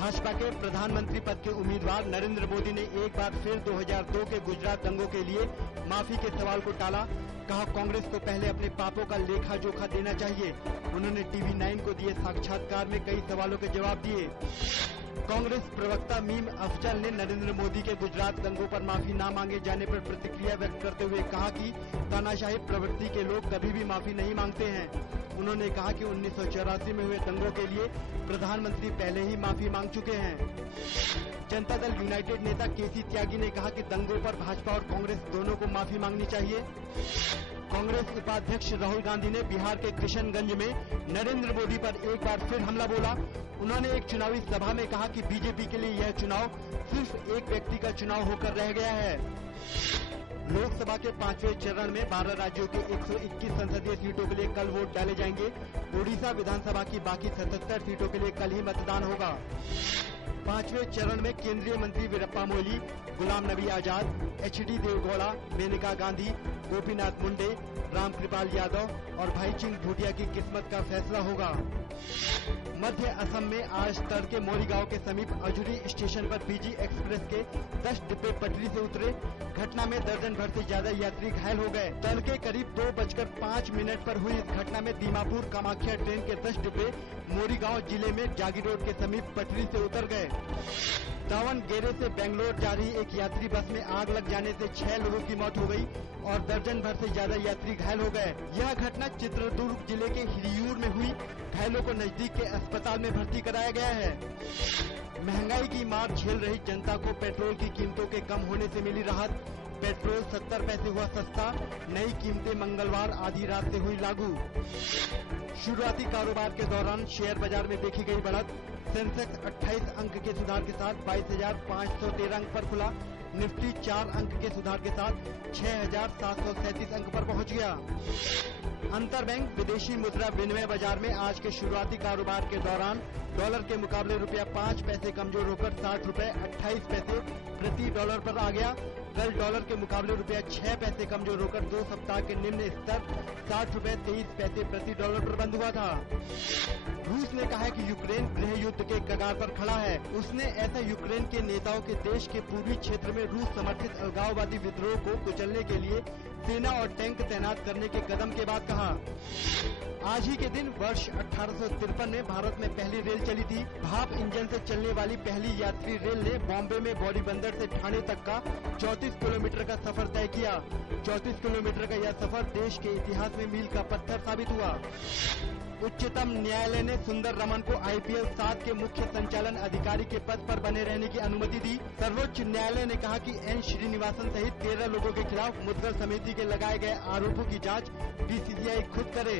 भाजपा के प्रधानमंत्री पद के उम्मीदवार नरेंद्र मोदी ने एक बार फिर 2002 के गुजरात दंगों के लिए माफी के सवाल को टाला। कहा, कांग्रेस को पहले अपने पापों का लेखा जोखा देना चाहिए। उन्होंने टीवी 9 को दिए साक्षात्कार में कई सवालों के जवाब दिए। कांग्रेस प्रवक्ता मीम अफजल ने नरेंद्र मोदी के गुजरात दंगों पर माफी न मांगे जाने पर प्रतिक्रिया व्यक्त करते हुए कहा कि तानाशाही प्रवृत्ति के लोग कभी भी माफी नहीं मांगते हैं। उन्होंने कहा कि 1984 में हुए दंगों के लिए प्रधानमंत्री पहले ही माफी मांग चुके हैं। जनता दल यूनाइटेड नेता केसी त्यागी ने कहा कि दंगों पर भाजपा और कांग्रेस दोनों को माफी मांगनी चाहिए। कांग्रेस उपाध्यक्ष राहुल गांधी ने बिहार के किशनगंज में नरेंद्र मोदी पर एक बार फिर हमला बोला। उन्होंने एक चुनावी सभा में कहा कि बीजेपी के लिए यह चुनाव सिर्फ एक व्यक्ति का चुनाव होकर रह गया है। लोकसभा के 5वें चरण में 12 राज्यों के 121 संसदीय सीटों के लिए कल वोट डाले जाएंगे। ओडिशा विधानसभा की बाकी 77 सीटों के लिए कल ही मतदान होगा। 5वें चरण में केंद्रीय मंत्री वीरप्पा मोइली, गुलाम नबी आजाद, HD देवगौड़ा, मेनका गांधी, गोपीनाथ मुंडे, रामकृपाल यादव और भाईचुंग भूटिया की किस्मत का फैसला होगा। मध्य असम में आज तड़के मोरीगांव के समीप अजूरी स्टेशन पर बीजी एक्सप्रेस के 10 डिब्बे पटरी से उतरे। घटना में दर्जन भर से ज्यादा यात्री घायल हो गए। तड़के करीब 2:05 पर हुई इस घटना में दीमापुर कामाख्या ट्रेन के 10 डिब्बे मोरीगांव जिले में जागी रोड के समीप पटरी से उतर गए। दावणगेरे से बेंगलोर जा रही एक यात्री बस में आग लग जाने से 6 लोगों की मौत हो गई और दर्जन भर से ज्यादा यात्री घायल हो गए। यह घटना चित्रदुर्ग जिले के हिरियूर में हुई। घायलों को नजदीक के अस्पताल में भर्ती कराया गया है। महंगाई की मार झेल रही जनता को पेट्रोल की कीमतों के कम होने से मिली राहत। पेट्रोल 70 पैसे हुआ सस्ता। नई कीमतें मंगलवार आधी रात से हुई लागू। शुरुआती कारोबार के दौरान शेयर बाजार में देखी गई बढ़त। सेंसेक्स 28 अंक के सुधार के साथ 22,513 अंक पर खुला। निफ्टी 4 अंक के सुधार के साथ 6,737 अंक पर पहुंच गया। अंतरबैंक विदेशी मुद्रा विनिमय बाजार में आज के शुरुआती कारोबार के दौरान डॉलर के मुकाबले रुपया 5 पैसे कमजोर होकर 60 रुपए 28 पैसे प्रति डॉलर पर आ गया। कल डॉलर के मुकाबले रुपया 6 पैसे कमजोर होकर 2 सप्ताह के निम्न स्तर 60 रुपए 23 पैसे प्रति डॉलर पर बंद हुआ था। रूस ने कहा है कि यूक्रेन गृह युद्ध के कगार पर खड़ा है। उसने ऐसा यूक्रेन के नेताओं के देश के पूर्वी क्षेत्र में रूस समर्थित अलगाववादी विद्रोह को कुचलने के लिए सेना और टैंक तैनात करने के कदम के बाद कहा। आज ही के दिन वर्ष 1853 में भारत में पहली रेल चली थी। भाप इंजन से चलने वाली पहली यात्री रेल ने बॉम्बे में बॉडी बंदर से ठाणे तक का 34 किलोमीटर का सफर तय किया। 34 किलोमीटर का यह सफर देश के इतिहास में मील का पत्थर साबित हुआ। उच्चतम न्यायालय ने सुंदर रमन को IPL 7 के मुख्य संचालन अधिकारी के पद पर बने रहने की अनुमति दी। सर्वोच्च न्यायालय ने कहा कि N श्रीनिवासन सहित 13 लोगों के खिलाफ मुद्गल समिति के लगाए गए आरोपों की जांच BCCI खुद करे।